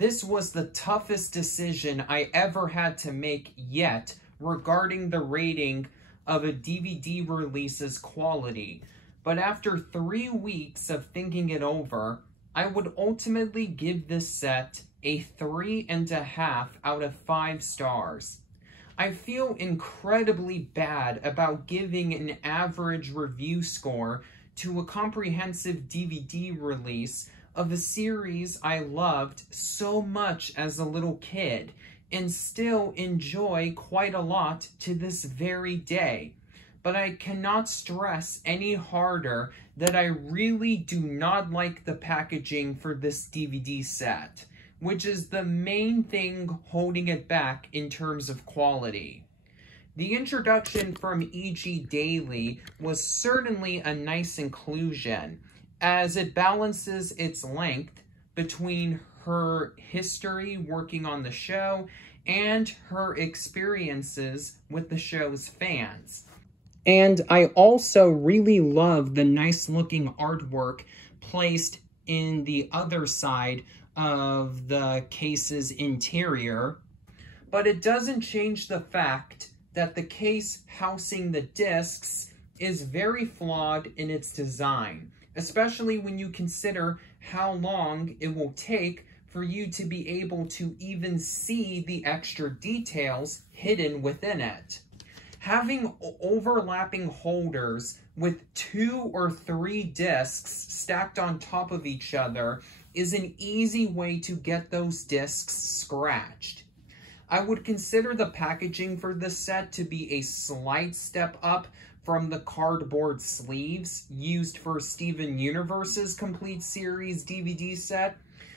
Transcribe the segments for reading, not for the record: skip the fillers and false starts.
This was the toughest decision I ever had to make yet regarding the rating of a DVD release's quality. But after 3 weeks of thinking it over, I would ultimately give this set a 3.5 out of 5 stars. I feel incredibly bad about giving an average review score to a comprehensive DVD release of a series I loved so much as a little kid and still enjoy quite a lot to this very day. But I cannot stress any harder that I really do not like the packaging for this DVD set, which is the main thing holding it back in terms of quality. The introduction from E.G. Daily was certainly a nice inclusion, as it balances its length between her history working on the show and her experiences with the show's fans. And I also really love the nice-looking artwork placed in the other side of the case's interior, but it doesn't change the fact that the case housing the discs is very flawed in its design, especially when you consider how long it will take for you to be able to even see the extra details hidden within it. Having overlapping holders with 2 or 3 discs stacked on top of each other is an easy way to get those discs scratched. I would consider the packaging for this set to be a slight step up from the cardboard sleeves used for Steven Universe's complete series DVD set,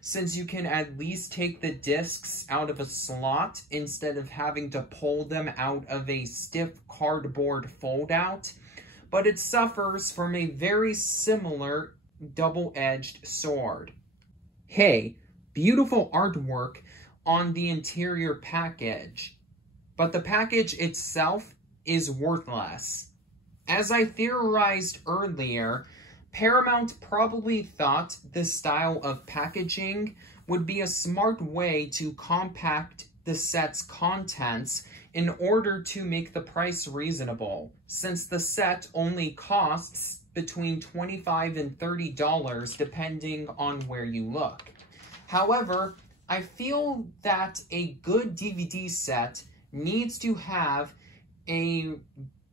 since you can at least take the discs out of a slot instead of having to pull them out of a stiff cardboard fold-out, but it suffers from a very similar double-edged sword. Hey, beautiful artwork on the interior package, but the package itself is worthless. As I theorized earlier, Paramount probably thought this style of packaging would be a smart way to compact the set's contents in order to make the price reasonable, since the set only costs between $25 and $30 depending on where you look. However, I feel that a good DVD set needs to have a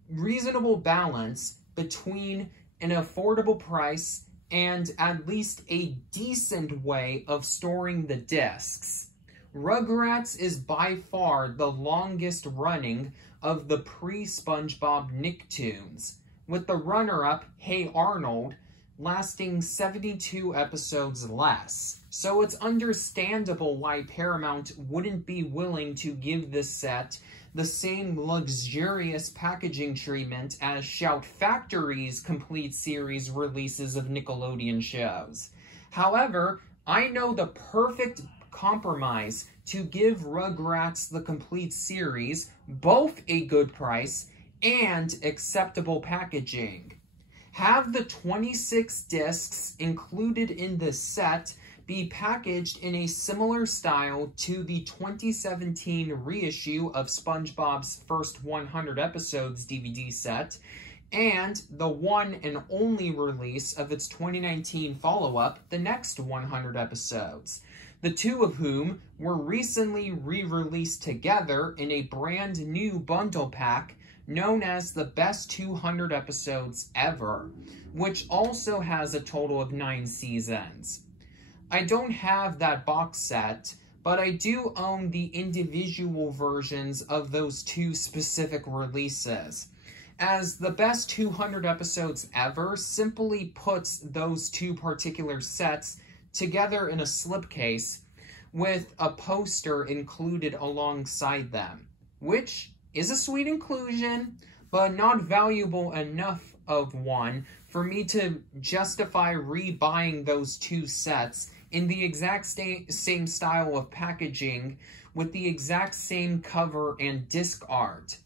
reasonable balance between an affordable price and at least a decent way of storing the discs. Rugrats is by far the longest running of the pre-SpongeBob Nicktoons, with the runner-up, Hey Arnold, lasting 72 episodes less. So it's understandable why Paramount wouldn't be willing to give this set the same luxurious packaging treatment as Shout Factory's complete series releases of Nickelodeon shows. However, I know the perfect compromise to give Rugrats the complete series both a good price and acceptable packaging. Have the 26 discs included in this set be packaged in a similar style to the 2017 reissue of SpongeBob's First 100 Episodes DVD set, and the one and only release of its 2019 follow-up, The Next 100 Episodes, the two of whom were recently re-released together in a brand new bundle pack known as the Best 200 Episodes Ever, which also has a total of 9 seasons. I don't have that box set, but I do own the individual versions of those 2 specific releases, as the Best 200 Episodes Ever simply puts those 2 particular sets together in a slipcase with a poster included alongside them, which is a sweet inclusion, but not valuable enough of one for me to justify rebuying those 2 sets in the exact same style of packaging with the exact same cover and disc art.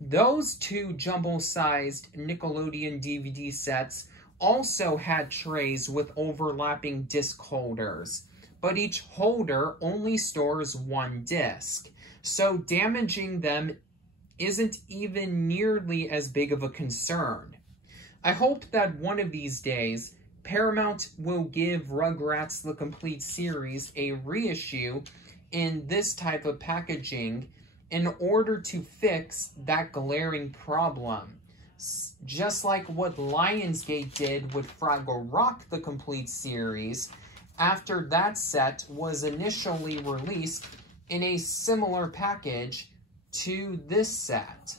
Those 2 jumbo-sized Nickelodeon DVD sets also had trays with overlapping disc holders, but each holder only stores one disc, so damaging them isn't even nearly as big of a concern. I hope that one of these days, Paramount will give Rugrats the complete series a reissue in this type of packaging in order to fix that glaring problem. Just like what Lionsgate did with Fraggle Rock the complete series, after that set was initially released in a similar package to this set.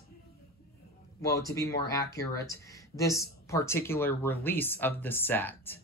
Well, to be more accurate, this particular release of the set.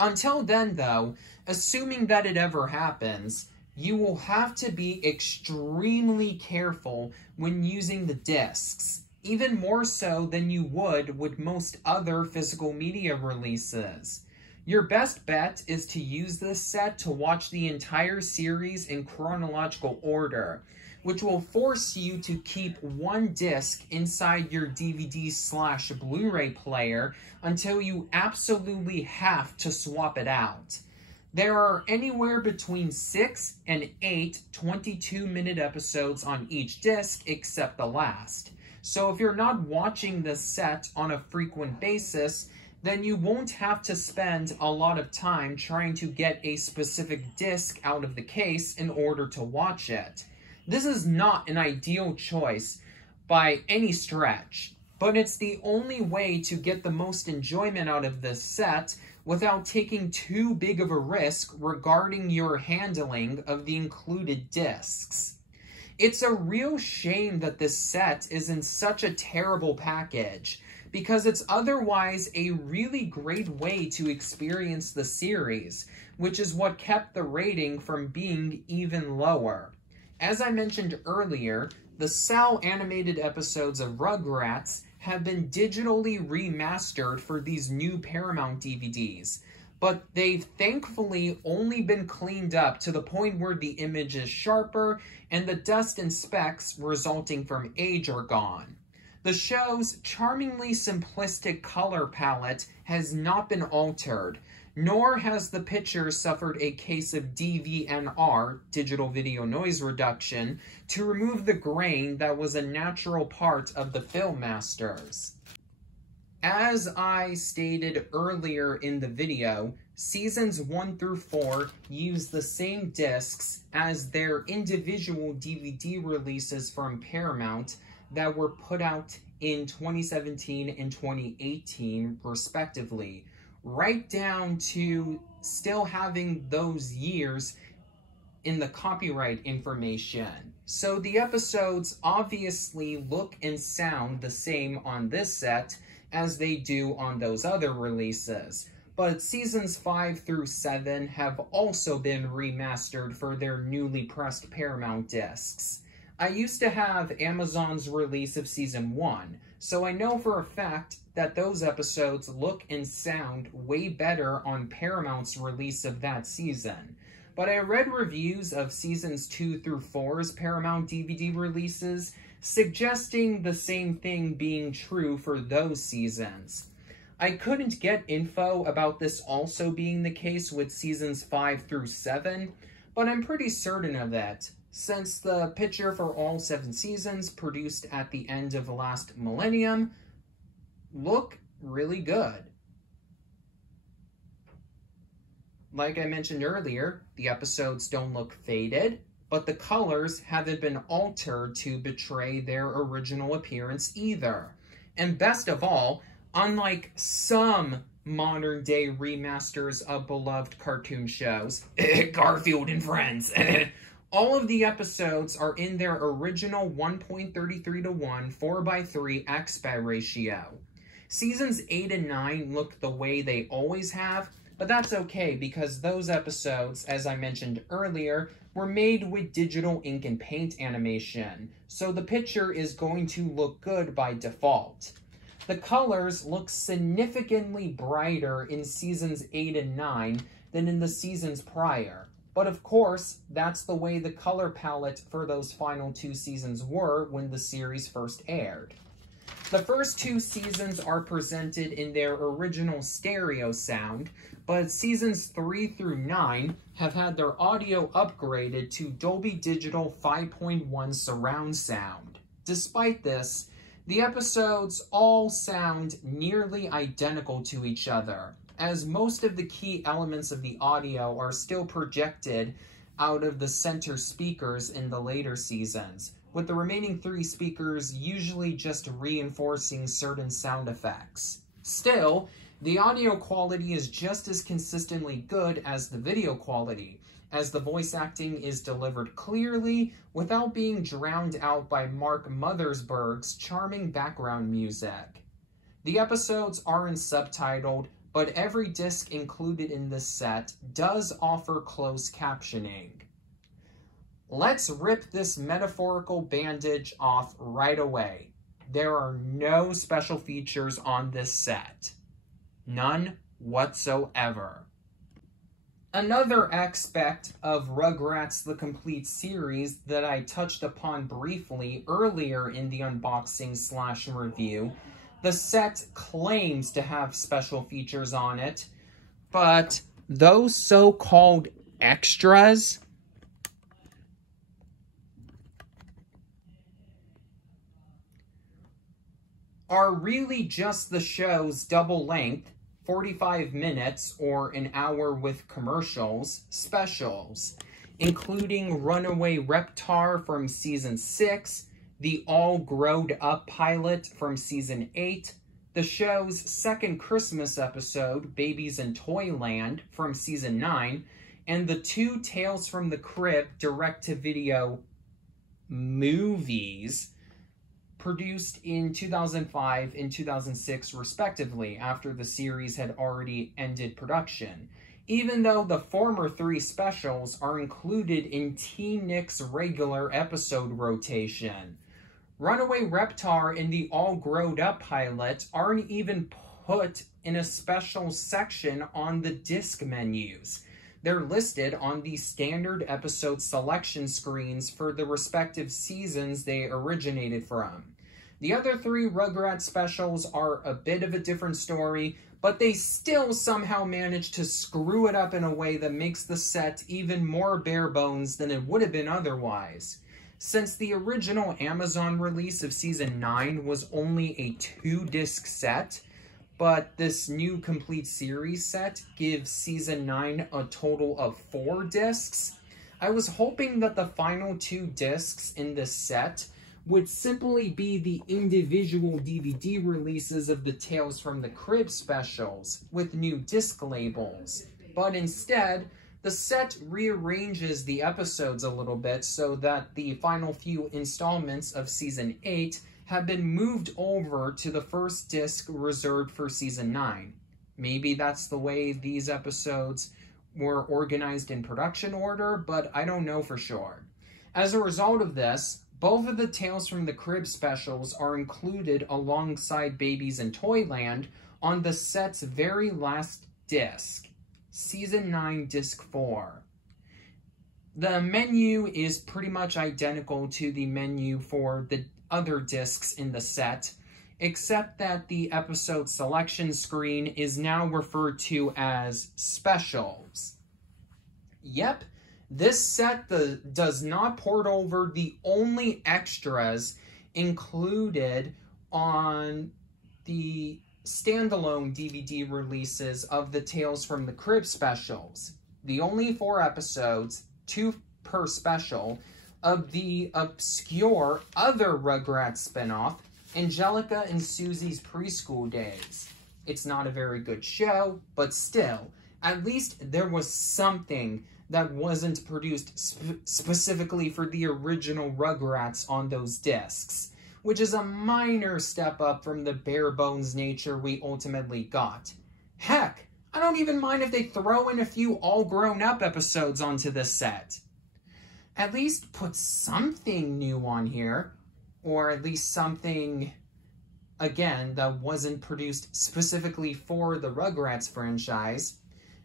Until then, though, assuming that it ever happens, you will have to be extremely careful when using the discs, even more so than you would with most other physical media releases. Your best bet is to use this set to watch the entire series in chronological order, which will force you to keep one disc inside your DVD/Blu-ray player until you absolutely have to swap it out. There are anywhere between 6 and 8 22-minute episodes on each disc except the last. So if you're not watching this set on a frequent basis, then you won't have to spend a lot of time trying to get a specific disc out of the case in order to watch it. This is not an ideal choice by any stretch, but it's the only way to get the most enjoyment out of this set without taking too big of a risk regarding your handling of the included discs. It's a real shame that this set is in such a terrible package, because it's otherwise a really great way to experience the series, which is what kept the rating from being even lower. As I mentioned earlier, the cel animated episodes of Rugrats have been digitally remastered for these new Paramount DVDs, but they've thankfully only been cleaned up to the point where the image is sharper and the dust and specks resulting from age are gone. The show's charmingly simplistic color palette has not been altered, nor has the picture suffered a case of DVNR, digital video noise reduction, to remove the grain that was a natural part of the film masters. As I stated earlier in the video, seasons 1 through 4 use the same discs as their individual DVD releases from Paramount that were put out in 2017 and 2018, respectively, right down to still having those years in the copyright information. So the episodes obviously look and sound the same on this set as they do on those other releases, but seasons 5 through 7 have also been remastered for their newly pressed Paramount discs. I used to have Amazon's release of season 1, so I know for a fact that those episodes look and sound way better on Paramount's release of that season. But I read reviews of seasons 2 through 4's Paramount DVD releases suggesting the same thing being true for those seasons. I couldn't get info about this also being the case with seasons 5 through 7, but I'm pretty certain of that, since the picture for all 7 seasons produced at the end of the last millennium look really good. Like I mentioned earlier, the episodes don't look faded, but the colors haven't been altered to betray their original appearance either. And best of all, unlike some modern-day remasters of beloved cartoon shows, Garfield and Friends, all of the episodes are in their original 1.33:1 4:3 aspect ratio. Seasons 8 and 9 look the way they always have, but that's okay because those episodes, as I mentioned earlier, were made with digital ink and paint animation, so the picture is going to look good by default. The colors look significantly brighter in seasons 8 and 9 than in the seasons prior. But of course, that's the way the color palette for those final 2 seasons were when the series first aired. The first 2 seasons are presented in their original stereo sound, but seasons 3 through 9 have had their audio upgraded to Dolby Digital 5.1 surround sound. Despite this, the episodes all sound nearly identical to each other, as most of the key elements of the audio are still projected out of the center speakers in the later seasons, with the remaining 3 speakers usually just reinforcing certain sound effects. Still, the audio quality is just as consistently good as the video quality, as the voice acting is delivered clearly without being drowned out by Mark Mothersbaugh's charming background music. The episodes aren't subtitled, but every disc included in this set does offer closed captioning. Let's rip this metaphorical bandage off right away. There are no special features on this set. None whatsoever. Another aspect of Rugrats the Complete series that I touched upon briefly earlier in the unboxing/review, the set claims to have special features on it, but those so-called extras are really just the show's double length, 45 minutes or an hour with commercials, specials, including Runaway Reptar from Season 6, the All Growed Up pilot from Season 8, the show's second Christmas episode, Babies in Toyland, from Season 9, and the 2 Tales from the Crypt direct-to-video movies produced in 2005 and 2006 respectively, after the series had already ended production, even though the former 3 specials are included in T-Nick's regular episode rotation. Runaway Reptar and the All Growed Up pilot aren't even put in a special section on the disc menus. They're listed on the standard episode selection screens for the respective seasons they originated from. The other 3 Rugrats specials are a bit of a different story, but they still somehow manage to screw it up in a way that makes the set even more bare bones than it would have been otherwise. Since the original Amazon release of Season 9 was only a 2-disc set, but this new complete series set gives Season 9 a total of 4 discs, I was hoping that the final 2 discs in this set would simply be the individual DVD releases of the Tales from the Crypt specials with new disc labels. But instead, the set rearranges the episodes a little bit so that the final few installments of Season 8 have been moved over to the first disc reserved for Season 9. Maybe that's the way these episodes were organized in production order, but I don't know for sure. As a result of this, both of the Tales from the Crypt specials are included alongside Babies in Toyland on the set's very last disc, Season 9 Disc 4. The menu is pretty much identical to the menu for the other discs in the set, except that the episode selection screen is now referred to as specials. Yep, this set does not port over the only extras included on the standalone DVD releases of the Tales from the Crypt specials. The only 4 episodes, 2 per special, of the obscure other Rugrats spinoff, Angelica and Susie's Preschool Days. It's not a very good show, but still, at least there was something that wasn't produced specifically for the original Rugrats on those discs, which is a minor step up from the bare-bones nature we ultimately got. Heck, I don't even mind if they throw in a few all-grown-up episodes onto this set. At least put something new on here, or at least something, again, that wasn't produced specifically for the Rugrats franchise.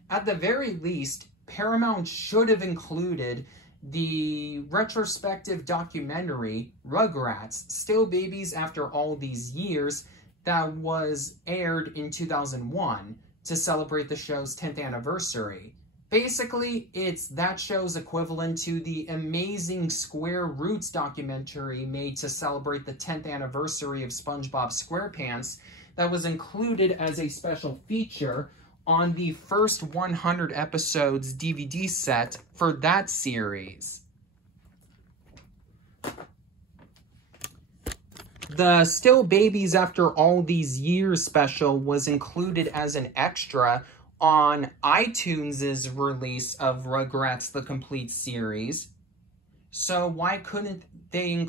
At the very least, Paramount should have included the retrospective documentary, Rugrats, Still Babies After All These Years, that was aired in 2001 to celebrate the show's 10th anniversary. Basically, it's that show's equivalent to the amazing Square Roots documentary made to celebrate the 10th anniversary of SpongeBob SquarePants that was included as a special feature on the first 100 episodes DVD set for that series. The Still Babies After All These Years special was included as an extra on iTunes' release of Rugrats The Complete Series. So why couldn't they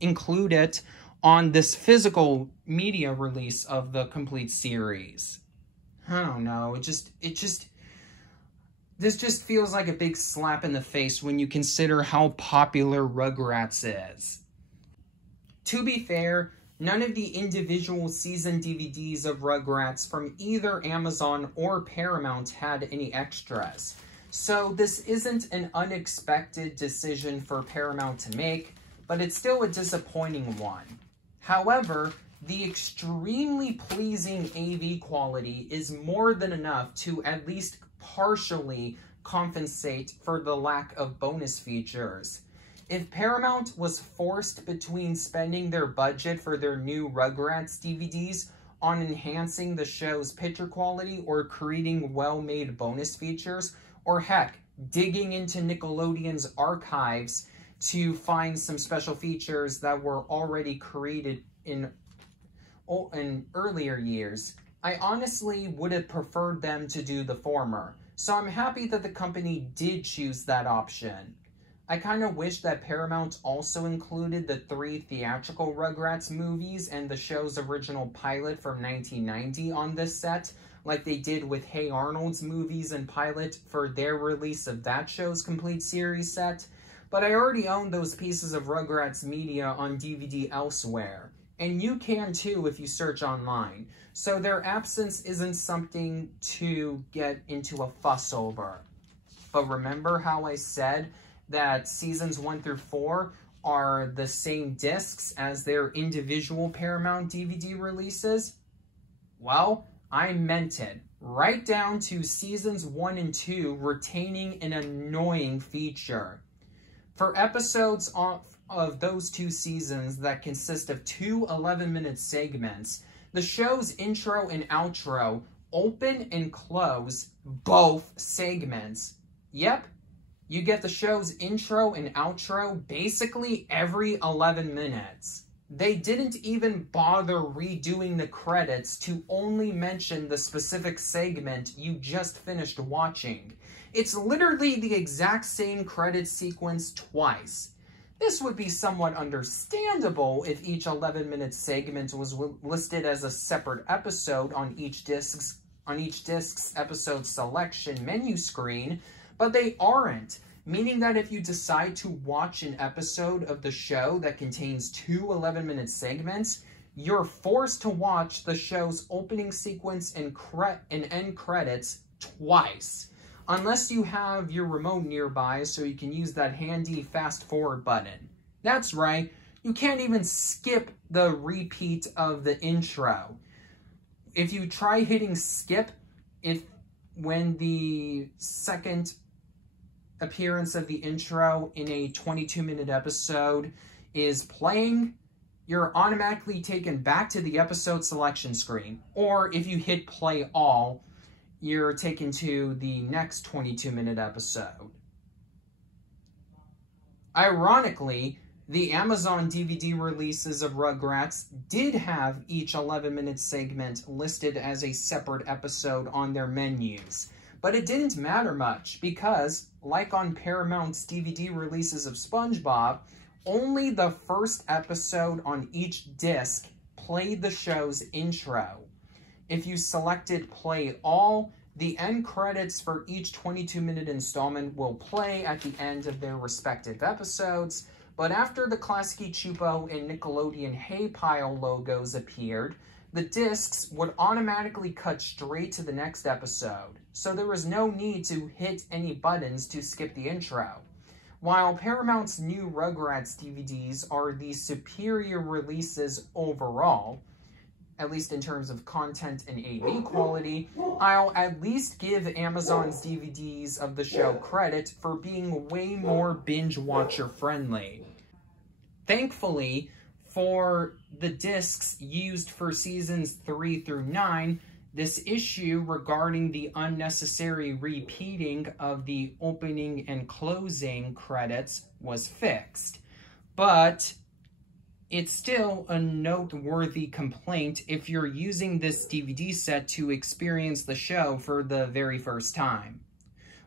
include it on this physical media release of the complete series? I don't know, this just feels like a big slap in the face when you consider how popular Rugrats is. To be fair, none of the individual season DVDs of Rugrats from either Amazon or Paramount had any extras. So this isn't an unexpected decision for Paramount to make, but it's still a disappointing one. However, the extremely pleasing AV quality is more than enough to at least partially compensate for the lack of bonus features. If Paramount was forced between spending their budget for their new Rugrats DVDs on enhancing the show's picture quality or creating well-made bonus features, or heck, digging into Nickelodeon's archives to find some special features that were already created in earlier years, I honestly would have preferred them to do the former, so I'm happy that the company did choose that option. I kind of wish that Paramount also included the 3 theatrical Rugrats movies and the show's original pilot from 1990 on this set, like they did with Hey Arnold's movies and pilot for their release of that show's complete series set, but I already own those pieces of Rugrats media on DVD elsewhere. And you can too if you search online, so their absence isn't something to get into a fuss over. But remember how I said that seasons 1 through 4 are the same discs as their individual Paramount DVD releases? Well, I meant it, right down to seasons 1 and 2 retaining an annoying feature. For episodes of those 2 seasons that consist of 2 11-minute segments, the show's intro and outro open and close both segments. Yep, you get the show's intro and outro basically every 11 minutes. They didn't even bother redoing the credits to only mention the specific segment you just finished watching. It's literally the exact same credit sequence twice. This would be somewhat understandable if each 11-minute segment was listed as a separate episode on each disc's episode selection menu screen, but they aren't, meaning that if you decide to watch an episode of the show that contains 2 11-minute segments, you're forced to watch the show's opening sequence and end credits twice. Unless you have your remote nearby so you can use that handy fast forward button. That's right, you can't even skip the repeat of the intro. If you try hitting skip, when the second appearance of the intro in a 22-minute episode is playing, you're automatically taken back to the episode selection screen. Or if you hit play all, you're taken to the next 22-minute episode. Ironically, the Amazon DVD releases of Rugrats did have each 11-minute segment listed as a separate episode on their menus, but it didn't matter much because, like on Paramount's DVD releases of SpongeBob, only the first episode on each disc played the show's intro. If you selected play all, the end credits for each 22-minute installment will play at the end of their respective episodes, but after the Klasky Csupo and Nickelodeon Hey Pile logos appeared, the discs would automatically cut straight to the next episode, so there was no need to hit any buttons to skip the intro. While Paramount's new Rugrats DVDs are the superior releases overall, at least in terms of content and AV quality, I'll at least give Amazon's DVDs of the show credit for being way more binge-watcher friendly. Thankfully, for the discs used for seasons 3 through 9, this issue regarding the unnecessary repeating of the opening and closing credits was fixed. But it's still a noteworthy complaint if you're using this DVD set to experience the show for the very first time.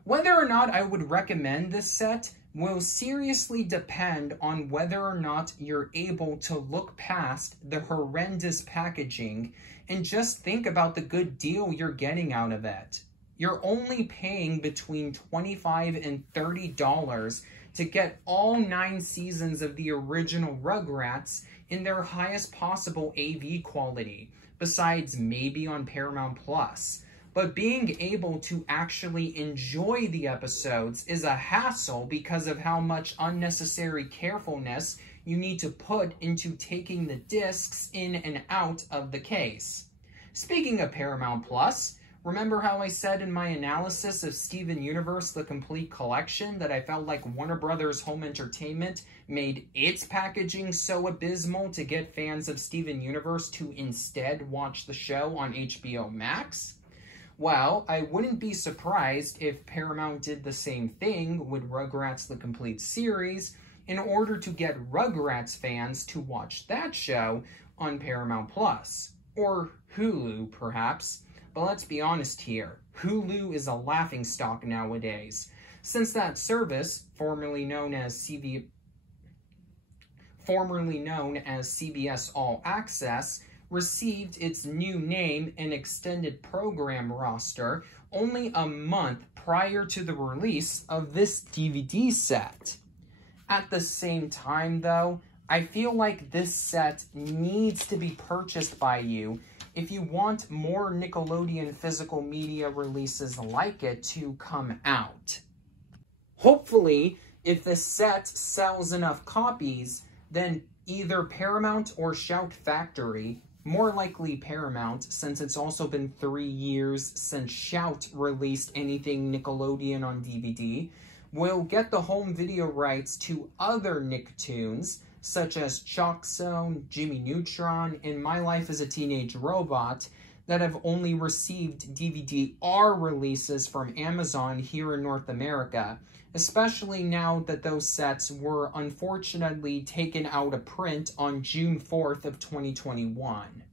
Whether or not I would recommend this set will seriously depend on whether or not you're able to look past the horrendous packaging and just think about the good deal you're getting out of it. You're only paying between $25 and $30 to get all 9 seasons of the original Rugrats in their highest possible AV quality, besides maybe on Paramount Plus. But being able to actually enjoy the episodes is a hassle because of how much unnecessary carefulness you need to put into taking the discs in and out of the case. Speaking of Paramount Plus, remember how I said in my analysis of Steven Universe: The Complete Collection that I felt like Warner Brothers Home Entertainment made its packaging so abysmal to get fans of Steven Universe to instead watch the show on HBO Max? Well, I wouldn't be surprised if Paramount did the same thing with Rugrats The Complete Series in order to get Rugrats fans to watch that show on Paramount Plus. Or Hulu, perhaps. But let's be honest here, Hulu is a laughingstock nowadays, since that service, formerly known as CBS All Access, received its new name and extended program roster only a month prior to the release of this DVD set. At the same time, though, I feel like this set needs to be purchased by you if you want more Nickelodeon physical media releases like it to come out. Hopefully, if this set sells enough copies, then either Paramount or Shout Factory, more likely Paramount since it's also been 3 years since Shout released anything Nickelodeon on DVD, will get the home video rights to other Nicktoons, such as Chalk Zone, Jimmy Neutron, and My Life as a Teenage Robot, that have only received DVD-R releases from Amazon here in North America, especially now that those sets were unfortunately taken out of print on June 4th of 2021.